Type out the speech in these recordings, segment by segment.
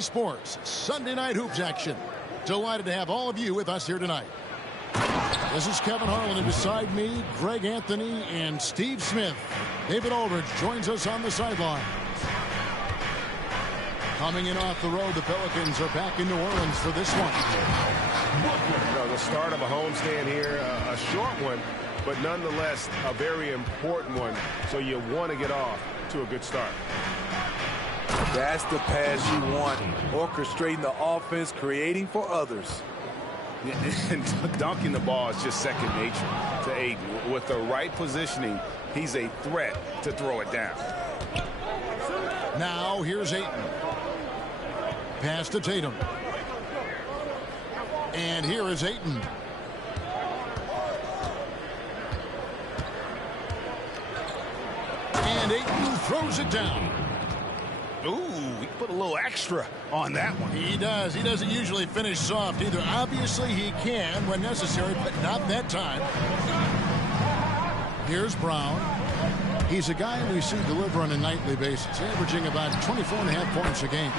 CBS Sports Sunday Night Hoops action. Delighted to have all of you with us here tonight. This is Kevin Harlan, and beside me, Greg Anthony and Steve Smith. David Aldridge joins us on the sideline. Coming in off the road, the Pelicans are back in New Orleans for this one. The start of a homestand here, a short one, but nonetheless a very important one. So you want to get off to a good start. That's the pass you want. Orchestrating the offense, creating for others. And dunking the ball is just second nature to Ayton. With the right positioning, he's a threat to throw it down. Now here's Ayton. Pass to Tatum. And here is Ayton. And Ayton throws it down. Ooh, he put a little extra on that one. He does. He doesn't usually finish soft either. Obviously, he can when necessary, but not that time. Here's Brown. He's a guy we see deliver on a nightly basis, averaging about 24.5 points a game.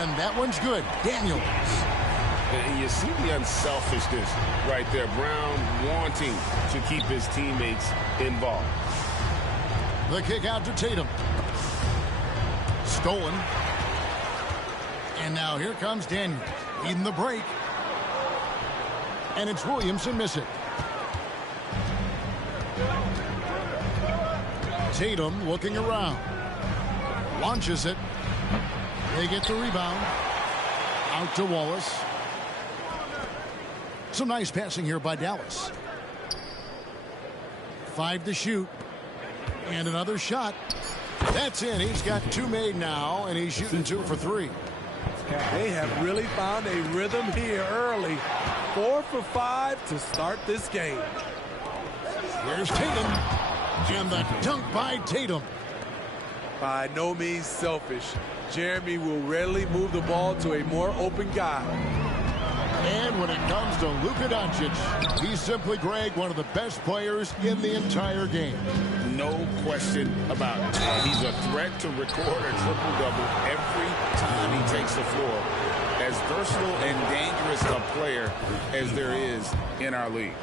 And that one's good. Daniels. And you see the unselfishness right there. Brown wanting to keep his teammates involved. The kick out to Tatum. Stolen. And now here comes Daniels. Leading the break. And it's Williamson miss it. Tatum looking around. Launches it. They get the rebound. Out to Wallace. Some nice passing here by Dallas. 5 to shoot. And another shot. That's in. He's got 2 made now, and he's shooting 2 for 3. They have really found a rhythm here early. 4 for 5 to start this game. Here's Tatum. And the dunk by Tatum. By no means selfish. Jeremy will rarely move the ball to a more open guy. And when it comes to Luka Doncic, he's simply, Greg, one of the best players in the entire game. No question about it. He's a threat to record a triple-double every time he takes the floor. As versatile and dangerous a player as there is in our league.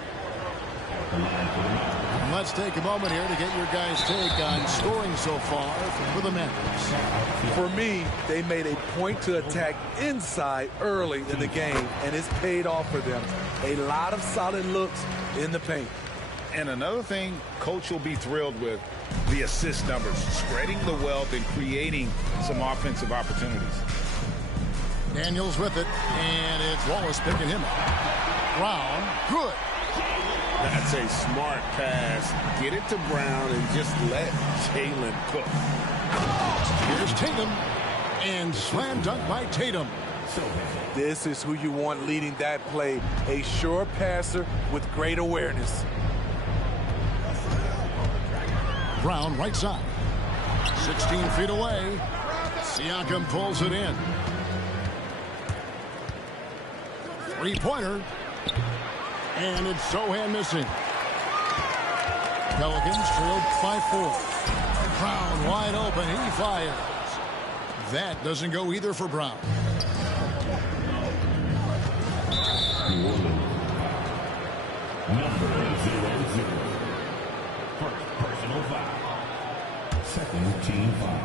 Let's take a moment here to get your guys' take on scoring so far for the Mavericks. For me, they made a point to attack inside early in the game, and it's paid off for them. A lot of solid looks in the paint. And another thing Coach will be thrilled with, the assist numbers, spreading the wealth and creating some offensive opportunities. Daniels with it, and it's Wallace picking him up. Brown, good. That's a smart pass. Get it to Brown and just let Jalen cook. Here's Tatum, and slam dunk by Tatum. This is who you want leading that play. A sure passer with great awareness. Brown right side. 16 feet away. Siakam pulls it in. Three-pointer. And it's Sohan missing. Pelicans trailed by 4. Brown wide open. He fires. That doesn't go either for Brown. Number 0-0. First personal foul. Second team foul.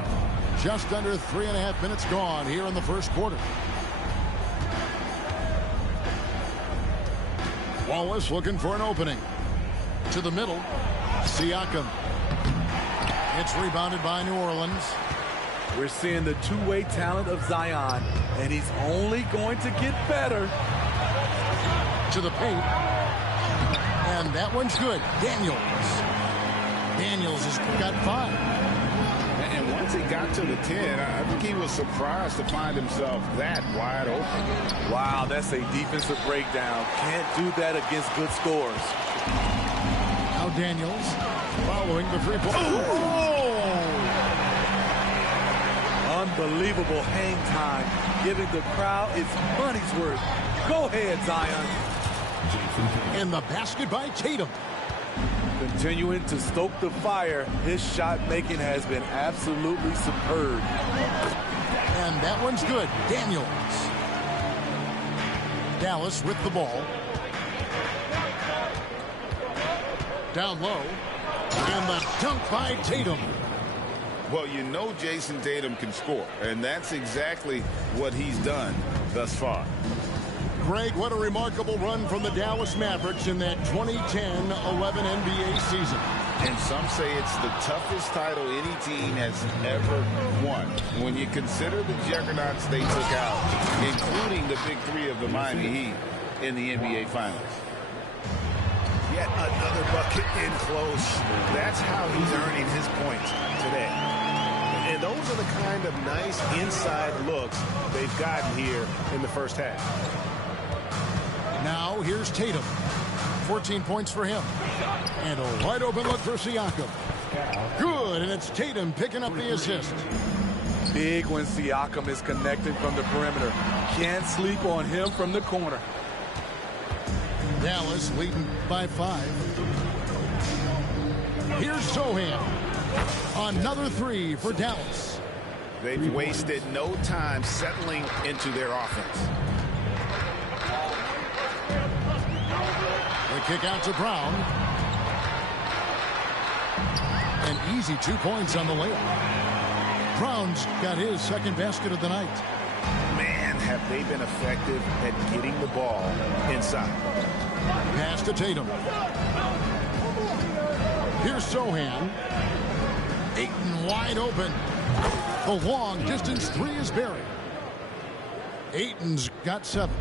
Just under 3.5 minutes gone here in the first quarter. Wallace looking for an opening. To the middle. Siakam. It's rebounded by New Orleans. We're seeing the two-way talent of Zion, and he's only going to get better. To the paint. And that one's good. Daniels has got 5. And once he got to the 10, I think he was surprised to find himself that wide open. Wow, that's a defensive breakdown. Can't do that against good scores. Now Daniels following the three-point. Unbelievable hang time, giving the crowd its money's worth. Go ahead, Zion. And the basket by Tatum. Continuing to stoke the fire, his shot making has been absolutely superb. And that one's good. Daniels. Dallas with the ball. Down low. And the dunk by Tatum. Well, you know Jason Tatum can score, and that's exactly what he's done thus far. Greg, what a remarkable run from the Dallas Mavericks in that 2010-11 NBA season. And some say it's the toughest title any team has ever won. When you consider the juggernauts they took out, including the big three of the Miami Heat in the NBA Finals. Yet another bucket in close. That's how he's earning his points today. And those are the kind of nice inside looks they've gotten here in the first half. Now here's Tatum. 14 points for him. And a wide open look for Siakam. Good, and it's Tatum picking up the assist. Big when Siakam is connecting from the perimeter. Can't sleep on him from the corner. Dallas leading by 5. Here's Sohan. Another 3 for Dallas. They've wasted no time settling into their offense. The kick out to Brown. An easy 2 points on the layup. Brown's got his second basket of the night. Man, have they been effective at getting the ball inside. Pass to Tatum. Here's Sohan. Ayton wide open. The long distance 3 is buried. Ayton's got 7.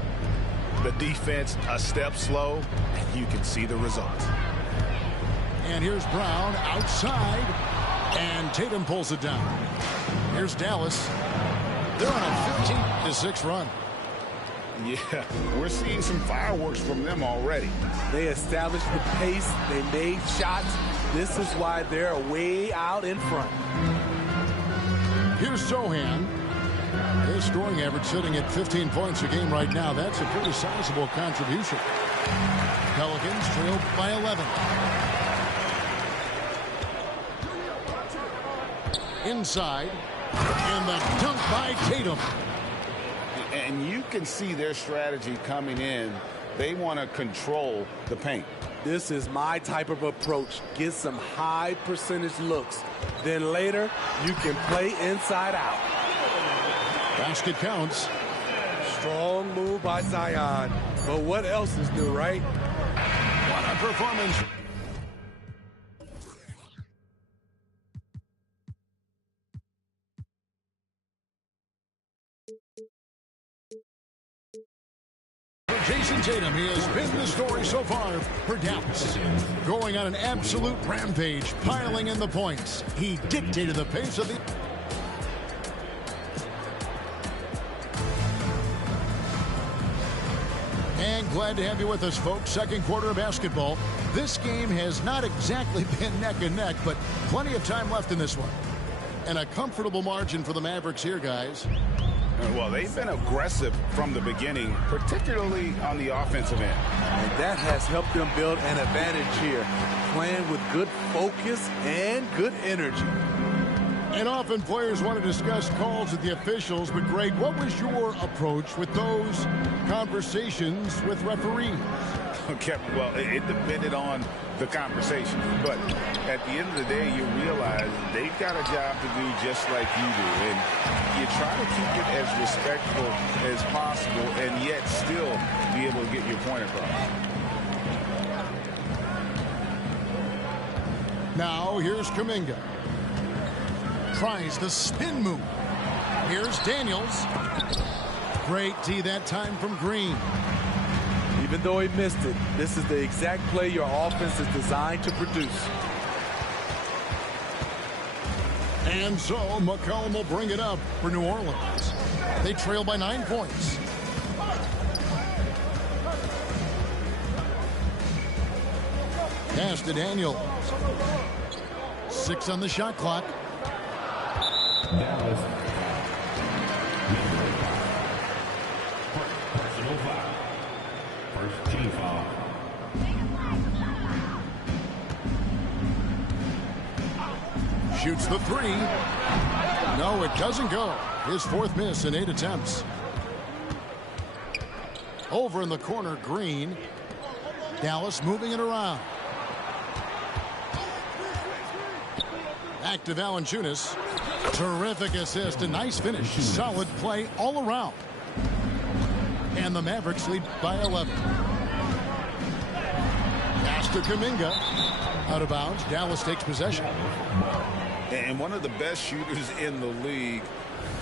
The defense a step slow, and you can see the results. And here's Brown outside, and Tatum pulls it down. Here's Dallas. They're on a 15-6 run. Yeah, we're seeing some fireworks from them already. They established the pace. They made shots. This is why they're way out in front. Here's Sohan. His scoring average sitting at 15 points a game right now. That's a pretty sizable contribution. Pelicans trailed by 11. Inside. And the dunk by Tatum. And you can see their strategy coming in. They want to control the paint. This is my type of approach. Get some high percentage looks. Then later, you can play inside out. Basket counts. Strong move by Zion. But what else is new, right? What a performance. Jason Tatum, he has been the story so far for Dallas. Going on an absolute rampage, piling in the points. He dictated the pace of the... And glad to have you with us, folks. Second quarter of basketball. This game has not exactly been neck and neck, but plenty of time left in this one. And a comfortable margin for the Mavericks here, guys. Well, they've been aggressive from the beginning, particularly on the offensive end. And that has helped them build an advantage here, playing with good focus and good energy. And often players want to discuss calls with the officials, but Greg, what was your approach with those conversations with referees? Okay, well, it depended on the conversation. But at the end of the day, you realize they've got a job to do just like you do. And you try to keep it as respectful as possible and yet still be able to get your point across. Now, here's Kuminga. Tries the spin move. Here's Daniels. Great D that time from Green. Even though he missed it, this is the exact play your offense is designed to produce. And so McCollum will bring it up for New Orleans. They trail by 9 points. Pass to Daniels. 6 on the shot clock. Dallas. Personal foul. First team foul. Shoots the 3. No, it doesn't go. His 4th miss in 8 attempts. Over in the corner, Green. Dallas moving it around. Back to Valanciunas. Terrific assist. A nice finish. Solid play all around. And the Mavericks lead by 11. Pass to Kuminga. Out of bounds. Dallas takes possession. And one of the best shooters in the league.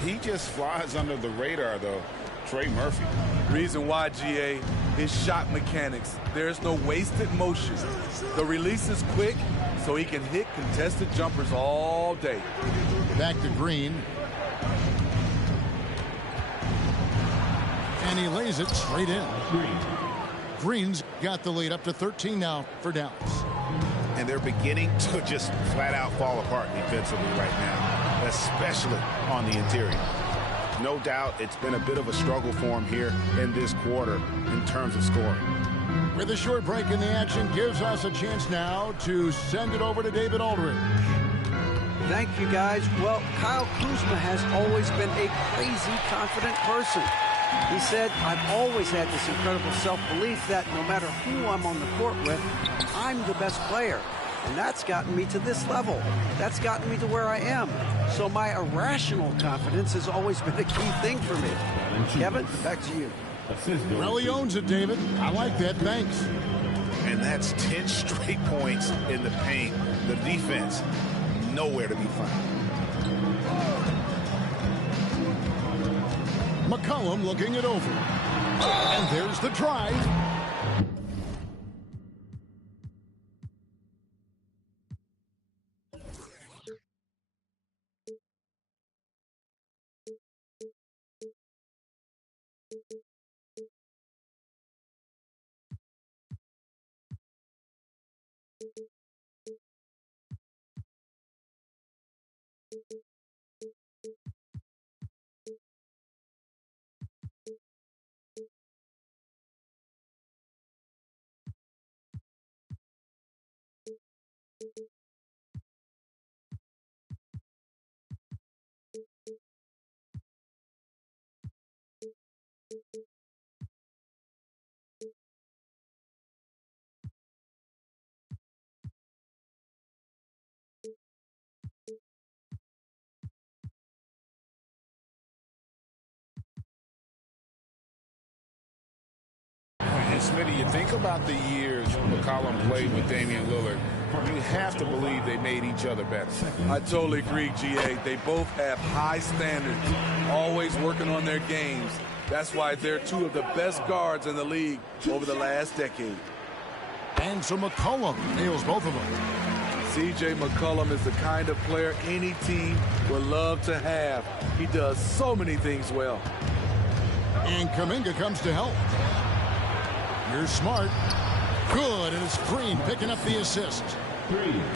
He just flies under the radar, though. Trey Murphy. Reason why, GA, his shot mechanics. There's no wasted motion. The release is quick, so he can hit contested jumpers all day. Back to Green. And he lays it straight in. Green's got the lead up to 13 now for Dallas. And they're beginning to just flat out fall apart defensively right now, especially on the interior. No doubt it's been a bit of a struggle for him here in this quarter in terms of scoring. With a short break in the action, gives us a chance now to send it over to David Aldridge. Thank you, guys. Well, Kyle Kuzma has always been a crazy confident person. He said, I've always had this incredible self-belief that no matter who I'm on the court with, I'm the best player. And that's gotten me to this level. That's gotten me to where I am. So my irrational confidence has always been a key thing for me. Kevin, back to you. Well, he owns it, David. I like that. Thanks. And that's 10 straight points in the paint. The defense, nowhere to be found. McCollum looking it over. And there's the drive. And Smitty, you think about the years McCollum played with Damian Lillard. You have to believe they made each other better. I totally agree, GA. They both have high standards, always working on their games. That's why they're two of the best guards in the league over the last decade. And so McCollum nails both of them. CJ McCollum is the kind of player any team would love to have. He does so many things well. And Kuminga comes to help. Here's Smart. Good, and it's Green picking up the assist.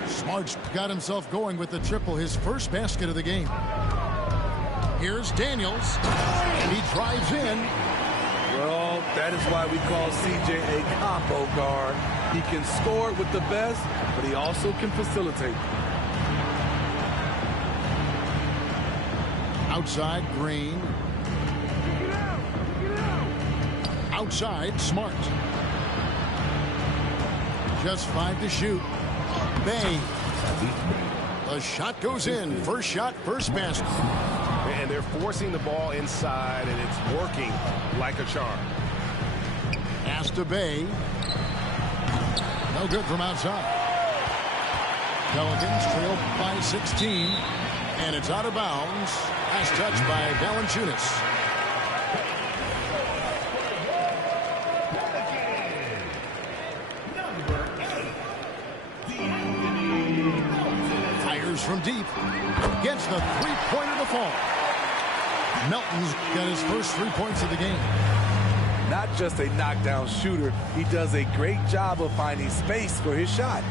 Smart's got himself going with the triple, his first basket of the game. Here's Daniels, and he drives in. Well, that is why we call CJ a combo guard. He can score with the best, but he also can facilitate. Outside, Green. Outside, Smart. Just 5 to shoot. Bang. The shot goes in. First shot, first basket. And they're forcing the ball inside, and it's working like a charm. Pass to Bay. No good from outside. Pelicans trail by 16. And it's out of bounds. Last touch by Valanciunas. Fires from deep. Gets the three-pointer to fall. Melton's got his first 3 points of the game. Not just a knockdown shooter, he does a great job of finding space for his shot.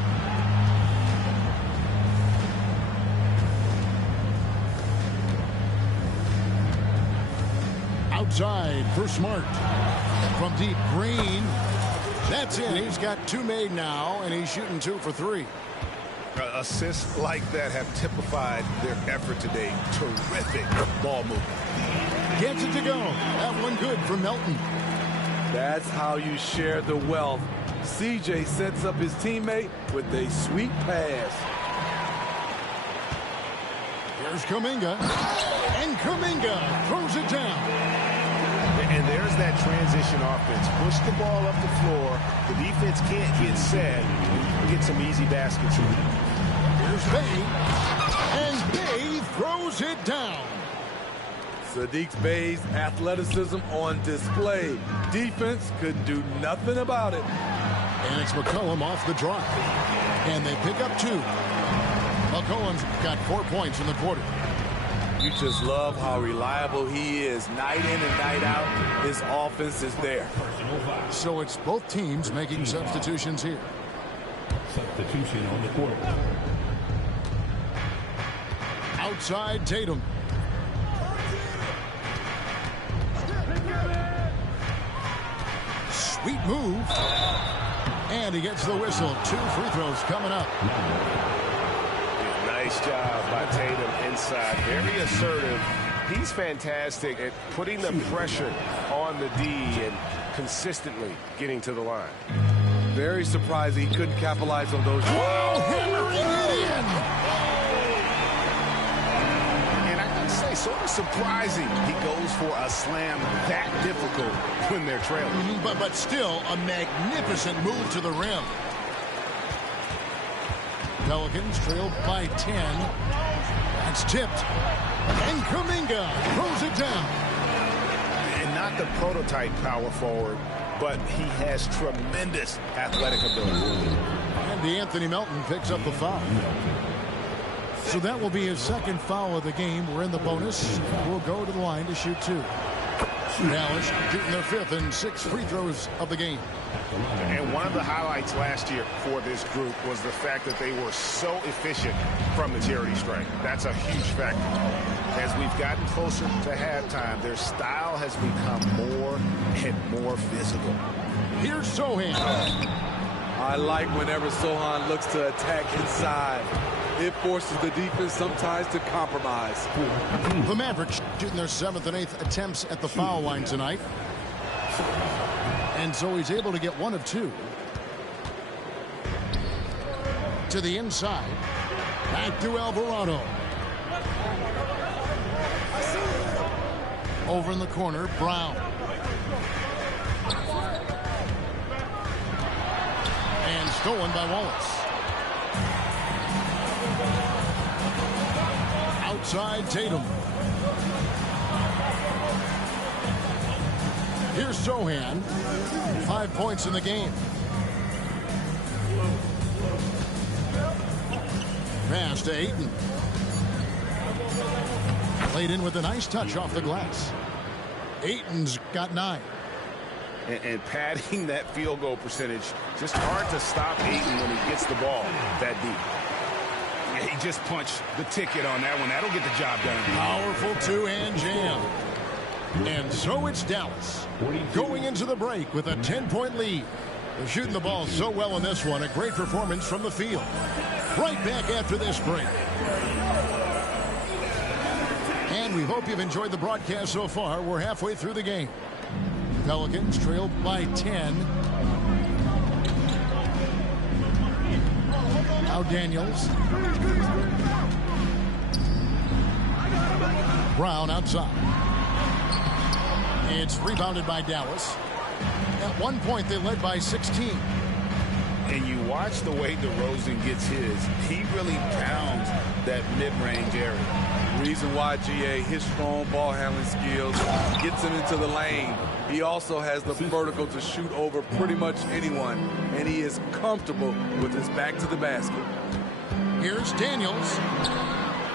Outside for Smart. From deep, Green. That's in. He's got 2 made now, and he's shooting 2 for 3. Assists like that have typified their effort today. Terrific ball movement. Gets it to go. That one good for Melton. That's how you share the wealth. CJ sets up his teammate with a sweet pass. Here's Kuminga. And Kuminga throws it down. And there's that transition offense. Push the ball up the floor. The defense can't get set. And you can get some easy baskets. Here's Bey. And Bey throws it down. Saddiq Bey's athleticism on display. Defense could do nothing about it. And it's McCollum off the drive. And they pick up 2. McCollum's got 4 points in the quarter. You just love how reliable he is. Night in and night out, his offense is there. So it's both teams making substitutions here. Substitution on the court. Outside Tatum. Sweet move. And he gets the whistle. 2 free throws coming up. Nice job by Tatum inside. Very assertive. He's fantastic at putting the pressure on the D and consistently getting to the line. Very surprising he couldn't capitalize on those. Whoa, hammering it in. And I gotta say, sort of surprising he goes for a slam that difficult when they're trailing. But still a magnificent move to the rim. Pelicans trail by 10. That's tipped. And Kuminga throws it down. And not the prototype power forward, but he has tremendous athletic ability. And DeAnthony Melton picks up the foul. So that will be his second foul of the game. We're in the bonus. We'll go to the line to shoot 2. Dallas shooting their 5th and 6th free throws of the game. And one of the highlights last year for this group was the fact that they were so efficient from the charity stripe. That's a huge factor. As we've gotten closer to halftime, their style has become more and more physical. Here's Sohan. I like whenever Sohan looks to attack inside. It forces the defense sometimes to compromise. The Mavericks shooting their 7th and 8th attempts at the foul line tonight. And so he's able to get 1 of 2. To the inside. Back to Alvarado. Over in the corner, Brown. And stolen by Wallace. Outside Tatum. Here's Sohan. 5 points in the game. Pass to Ayton. Played in with a nice touch off the glass. Ayton's got 9. And padding that field goal percentage, just hard to stop Ayton when he gets the ball that deep. Yeah, he just punched the ticket on that one. That'll get the job done. Powerful 2-hand jam. And so it's Dallas going into the break with a 10-point lead. They're shooting the ball so well in this one. A great performance from the field. Right back after this break. And we hope you've enjoyed the broadcast so far. We're halfway through the game. Pelicans trail by 10. Now Daniels. Brown outside. It's rebounded by Dallas. At one point, they led by 16. And you watch the way DeRozan gets his. He really pounds that mid-range area. Reason why, GA, his strong ball handling skills gets him into the lane. He also has the vertical to shoot over pretty much anyone, and he is comfortable with his back to the basket. Here's Daniels.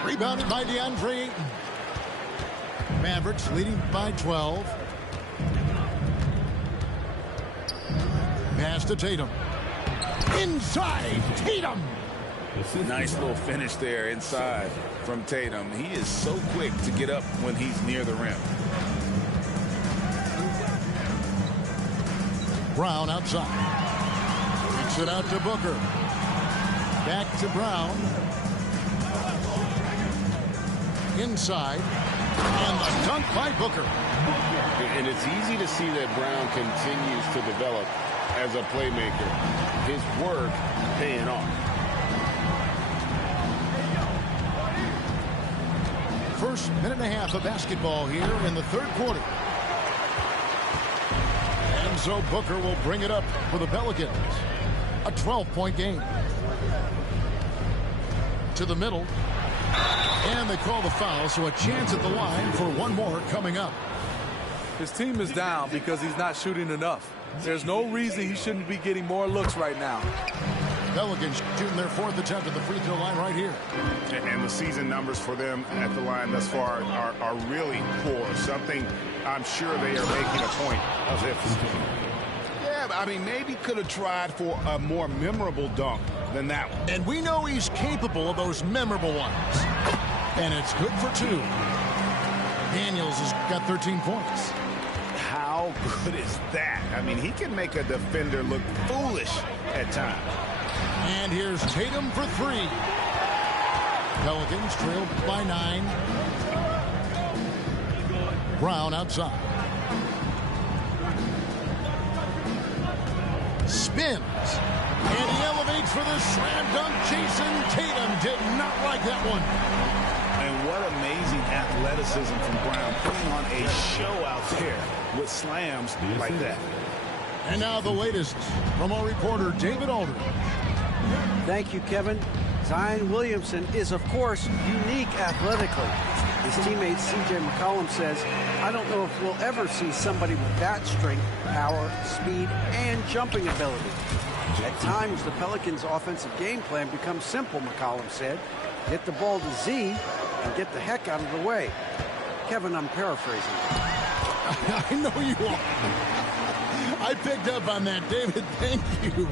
Rebounded by DeAndre Ayton. Mavericks leading by 12. Pass to Tatum. Inside, Tatum. Nice little finish there inside from Tatum. He is so quick to get up when he's near the rim. Brown outside. Kicks it out to Booker. Back to Brown. Inside. And the dunk by Booker. And it's easy to see that Brown continues to develop as a playmaker. His work paying off. First minute and a half of basketball here in the third quarter. And so Booker will bring it up for the Pelicans. A 12-point game. To the middle. And they call the foul, so a chance at the line for one more coming up. His team is down because he's not shooting enough. There's no reason he shouldn't be getting more looks right now. Pelicans shooting their fourth attempt at the free throw line right here. And the season numbers for them at the line thus far are really poor. Something I'm sure they are making a point of emphasizing. Yeah, I mean, maybe could have tried for a more memorable dunk than that one. And we know he's capable of those memorable ones. And it's good for two. Daniels has got 13 points. How good is that? I mean, he can make a defender look foolish at times. And here's Tatum for three. Pelicans trail by 9. Brown outside. Spins. And he elevates for the slam dunk. Jason Tatum did not like that one. And what amazing athleticism from Brown, putting on a show out there with slams like that. And now the latest from our reporter, David Aldridge. Thank you, Kevin. Zion Williamson is, of course, unique athletically. His teammate C.J. McCollum says, I don't know if we'll ever see somebody with that strength, power, speed, and jumping ability. At times, the Pelicans' offensive game plan becomes simple, McCollum said. Get the ball to Z and get the heck out of the way. Kevin, I'm paraphrasing. I know you are. I picked up on that, David. Thank you.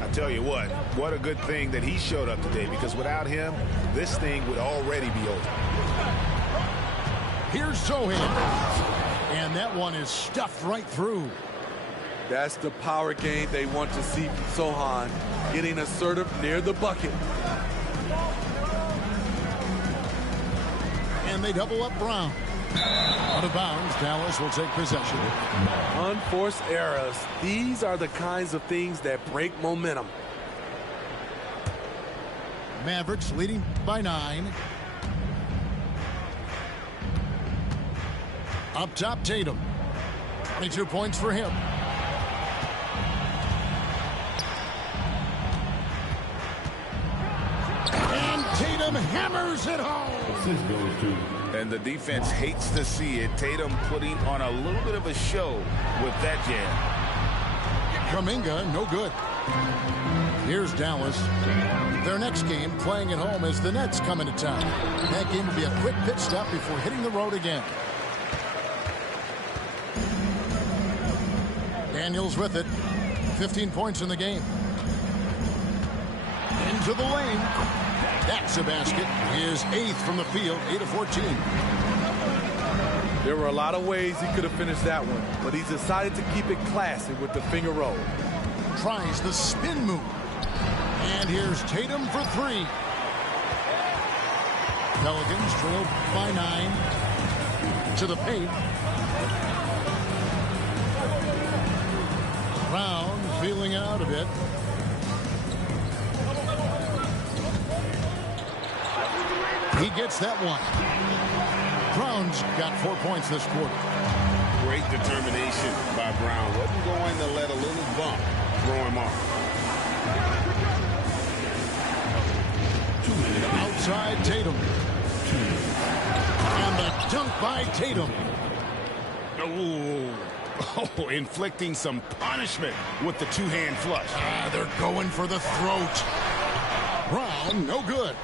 I tell you what a good thing that he showed up today, because without him, this thing would already be over. Here's Sohan. And that one is stuffed right through. That's the power game they want to see from Sohan, getting assertive near the bucket. And they double up Brown. Out of bounds, Dallas will take possession. Unforced errors. These are the kinds of things that break momentum. Mavericks leading by 9. Up top, Tatum. 22 points for him. And Tatum hammers it home. Assist goes to. And the defense hates to see it. Tatum putting on a little bit of a show with that jam. Kuminga, no good. Here's Dallas. Their next game, playing at home, as the Nets come into town. That game will be a quick pit stop before hitting the road again. Daniels with it. 15 points in the game. Into the lane. That's a basket. His 8th from the field, 8 of 14. There were a lot of ways he could have finished that one, but he decided to keep it classy with the finger roll. Tries the spin move. And here's Tatum for 3. Pelicans trail by 9. To the paint. Brown feeling out a bit. He gets that one. Brown's got 4 points this quarter. Great determination by Brown. Wasn't going to let a little bump throw him off. Outside Tatum. And the dunk by Tatum. Oh, inflicting some punishment with the two-hand flush. They're going for the throat. Brown, no good.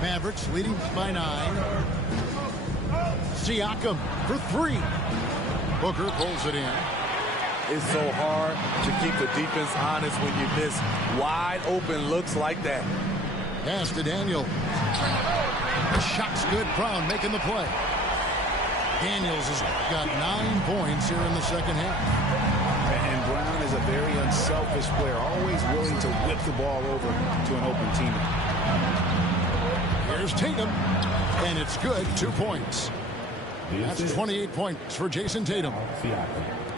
Mavericks leading by 9. Siakam for 3. Booker pulls it in. It's so hard to keep the defense honest when you miss wide open looks like that. Pass to Daniel. The shot's good. Brown making the play. Daniels has got 9 points here in the second half. And Brown is a very unselfish player, always willing to whip the ball over to an open teammate. Here's Tatum. And it's good. 2 points. That's 28 points for Jason Tatum.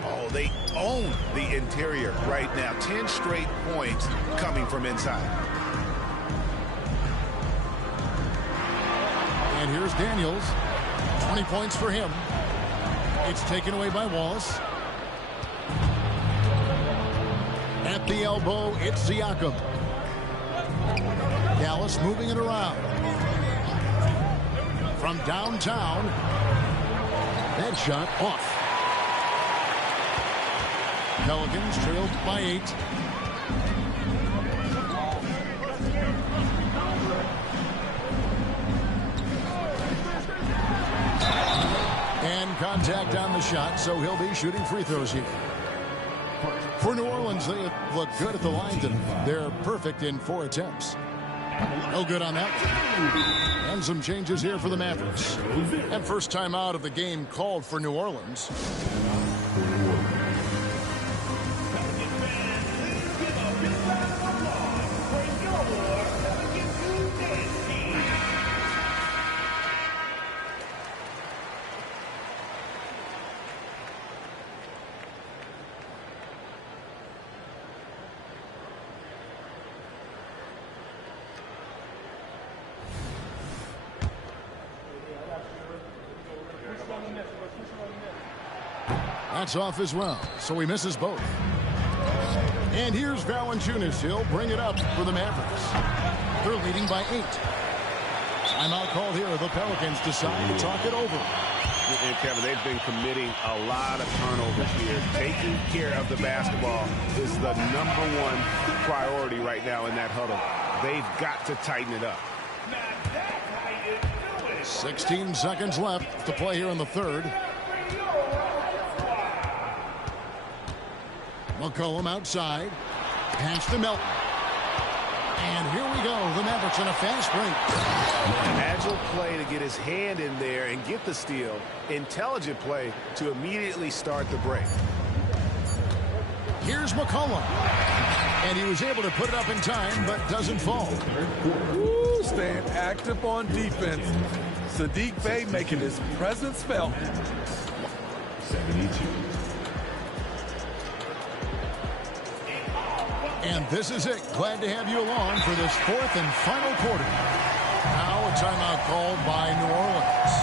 Oh, they own the interior right now. 10 straight points coming from inside. And here's Daniels. 20 points for him. It's taken away by Wallace. At the elbow, it's Siakam. Dallas moving it around. From downtown. That shot off. Pelicans trailed by 8. And contact on the shot, so he'll be shooting free throws here. For New Orleans, they look good at the line tonight. They're perfect in 4 attempts. No good on that one. And some changes here for the Mavericks. And first time out of the game called for New Orleans. That's off as well, so he misses both. And here's Valanciunas. He'll bring it up for the Mavericks. They're leading by 8. Timeout called here. The Pelicans decide to talk it over. And Kevin, they've been committing a lot of turnovers here. Taking care of the basketball is the #1 priority right now in that huddle. They've got to tighten it up. 16 seconds left to play here in the third. McCollum outside. Pass to Melton. And here we go. The Mavericks on a fast break. An agile play to get his hand in there and get the steal. Intelligent play to immediately start the break. Here's McCollum. And he was able to put it up in time, but doesn't fall. Woo, staying active on defense. Saddiq Bey making his presence felt. 72. And this is it. Glad to have you along for this 4th and final quarter. Now a timeout called by New Orleans.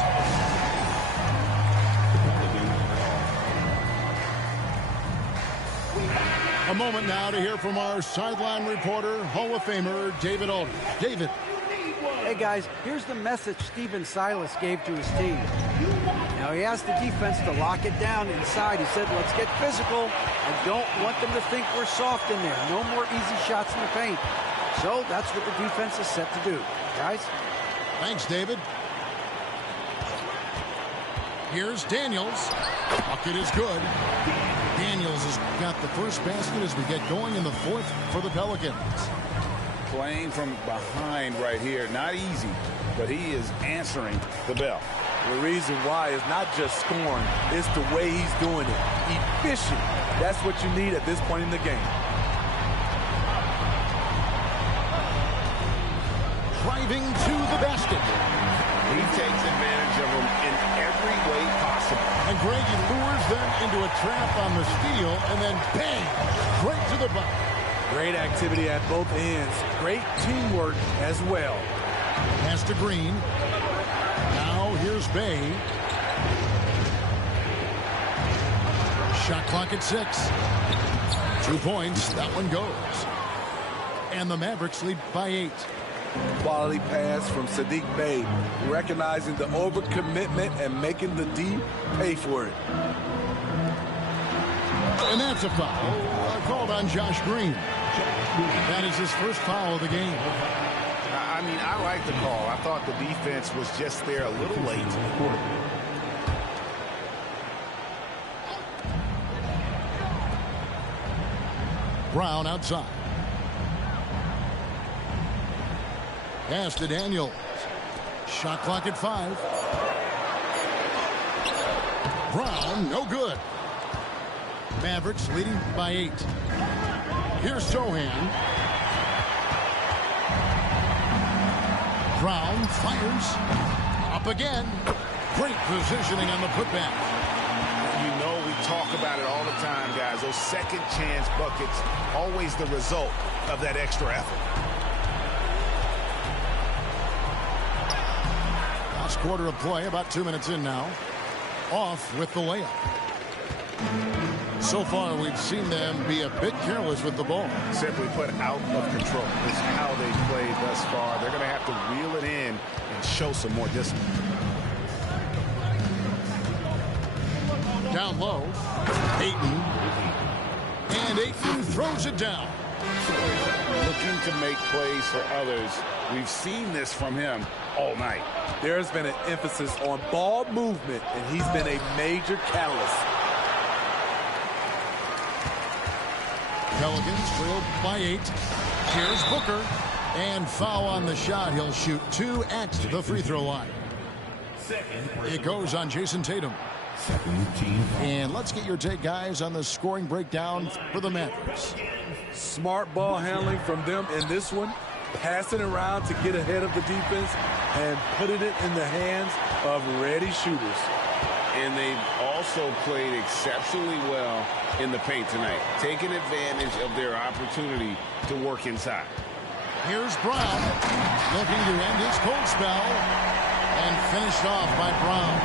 A moment now to hear from our sideline reporter, Hall of Famer David Aldridge. David. Hey, guys, here's the message Stephen Silas gave to his team. Now, he asked the defense to lock it down inside. He said, let's get physical. I don't want them to think we're soft in there. No more easy shots in the paint. So that's what the defense is set to do. Guys? Thanks, David. Here's Daniels. Bucket is good. Daniels has got the first basket as we get going in the 4th for the Pelicans. Playing from behind right here. Not easy, but he is answering the bell. The reason why is not just scoring, it's the way he's doing it. Efficient. That's what you need at this point in the game. Driving to the basket. He takes advantage of them in every way possible. And Greg, he lures them into a trap on the steal, and then bang, straight to the bucket. Great activity at both ends. Great teamwork as well. Pass to Green. Now here's Bey. Shot clock at 6. 2 points. That one goes. And the Mavericks lead by 8. Quality pass from Saddiq Bey, recognizing the overcommitment and making the D pay for it. And that's a foul called on Josh Green. That is his first foul of the game. I mean, I like the call. I thought the defense was just there a little late. Brown outside. Pass to Daniels. Shot clock at 5. Brown, no good. Mavericks leading by 8. Here's Sohan. Brown fires. Up again. Great positioning on the putback. You know we talk about it all the time, guys. Those second chance buckets, always the result of that extra effort. Last quarter of play, about 2 minutes in now. Off with the layup. So far, we've seen them be a bit careless with the ball. Simply put, out of control is how they played thus far. They're going to have to reel it in and show some more discipline. Down low. Ayton. And Ayton throws it down. Looking to make plays for others. We've seen this from him all night. There's been an emphasis on ball movement, and he's been a major catalyst. Pelicans trailed by 8. Here's Booker. And foul on the shot. He'll shoot 2 at the free throw line. It goes on Jason Tatum. And let's get your take, guys, on the scoring breakdown for the Mavericks. Smart ball handling from them in this one. Passing around to get ahead of the defense and putting it in the hands of ready shooters. And they've also played exceptionally well in the paint tonight, taking advantage of their opportunity to work inside. Here's Brown, looking to end his cold spell, and finished off by Brown.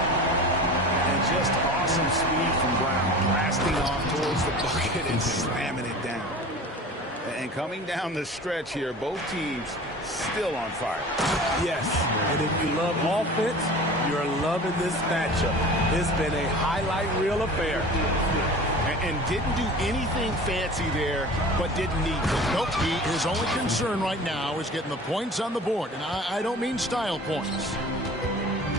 And just awesome speed from Brown, blasting off towards the bucket and slamming it down. And coming down the stretch here, both teams still on fire. Yes, and if you love offense, you're loving this matchup. It's been a highlight reel affair. And didn't do anything fancy there, but didn't need to. Nope, his only concern right now is getting the points on the board. And I don't mean style points.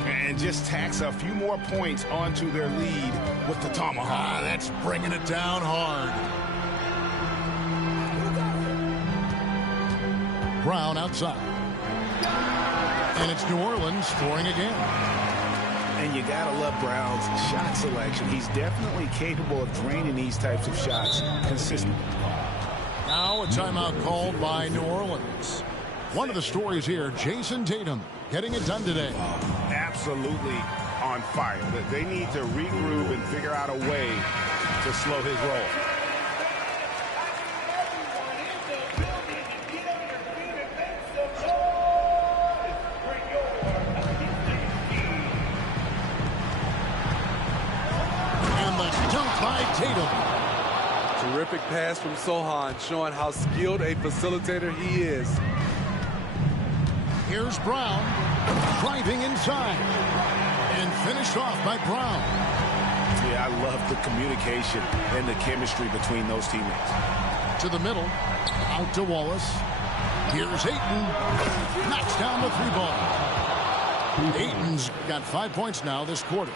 And just tacks a few more points onto their lead with the tomahawk. That's bringing it down hard. Brown outside. And it's New Orleans scoring again. And you gotta love Brown's shot selection. He's definitely capable of draining these types of shots consistently. Now a timeout called by New Orleans. One of the stories here, Jason Tatum getting it done today. Absolutely on fire. They need to regroup and figure out a way to slow his roll. Terrific pass from Sohan, showing how skilled a facilitator he is. Here's Brown, driving inside, and finished off by Brown. Yeah, I love the communication and the chemistry between those teammates. To the middle, out to Wallace. Here's Ayton, knocks down the 3-ball. Ayton's got 5 points now this quarter.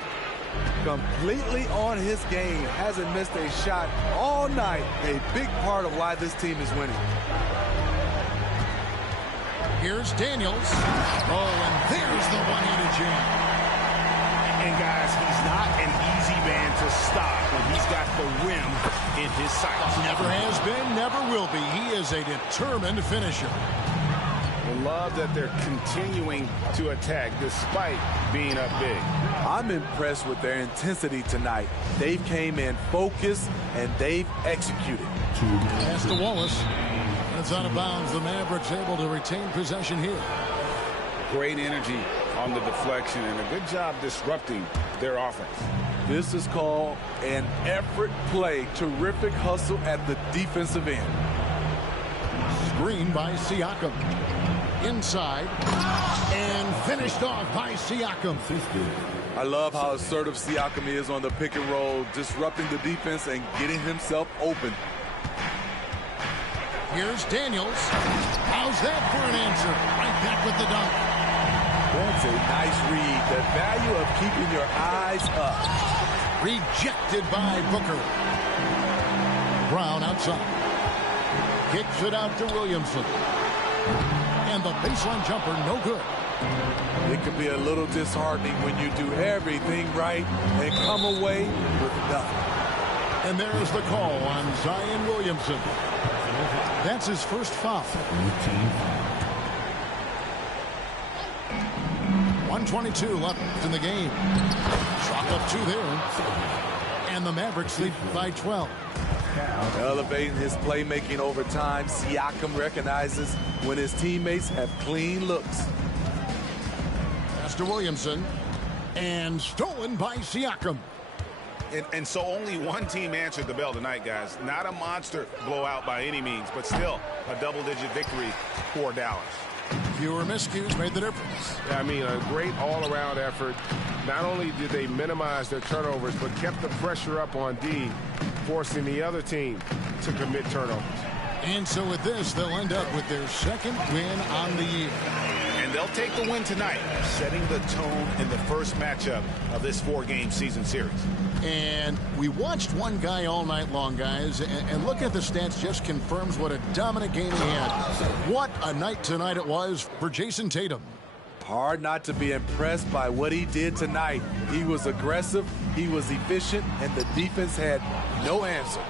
Completely on his game, hasn't missed a shot all night. A big part of why this team is winning. Here's Daniels. Oh, and there's the one-handed jam. And guys, he's not an easy man to stop when he's got the rim in his sights. Never has been, never will be. He is a determined finisher. Love that they're continuing to attack despite being up big. I'm impressed with their intensity tonight. They came in focused and they've executed. Pass to Wallace. And it's out of bounds. The Mavericks able to retain possession here. Great energy on the deflection and a good job disrupting their offense. This is called an effort play. Terrific hustle at the defensive end. Screen by Siakam. Inside. And finished off by Siakam. I love how assertive Siakam is on the pick and roll, disrupting the defense and getting himself open. Here's Daniels. How's that for an answer? Right back with the dunk. That's a nice read. The value of keeping your eyes up. Rejected by Booker. Brown outside. Kicks it out to Williamson. And the baseline jumper, no good. It can be a little disheartening when you do everything right and come away with nothing. And there's the call on Zion Williamson. That's his first foul. 1:22 left in the game. Chalk up 2 there. And the Mavericks lead by 12. Elevating his playmaking over time, Siakam recognizes when his teammates have clean looks. Pass to Williamson. And stolen by Siakam. And so only one team answered the bell tonight, guys. Not a monster blowout by any means, but still a double-digit victory for Dallas. Fewer miscues made the difference. I mean, a great all-around effort. Not only did they minimize their turnovers, but kept the pressure up on D, forcing the other team to commit turnovers. And so with this, they'll end up with their second win on the year. And they'll take the win tonight, setting the tone in the first matchup of this 4-game season series. And we watched one guy all night long, guys, and look at the stats just confirms what a dominant game he had. What a night tonight it was for Jason Tatum. Hard not to be impressed by what he did tonight. He was aggressive, he was efficient, and the defense had no answer.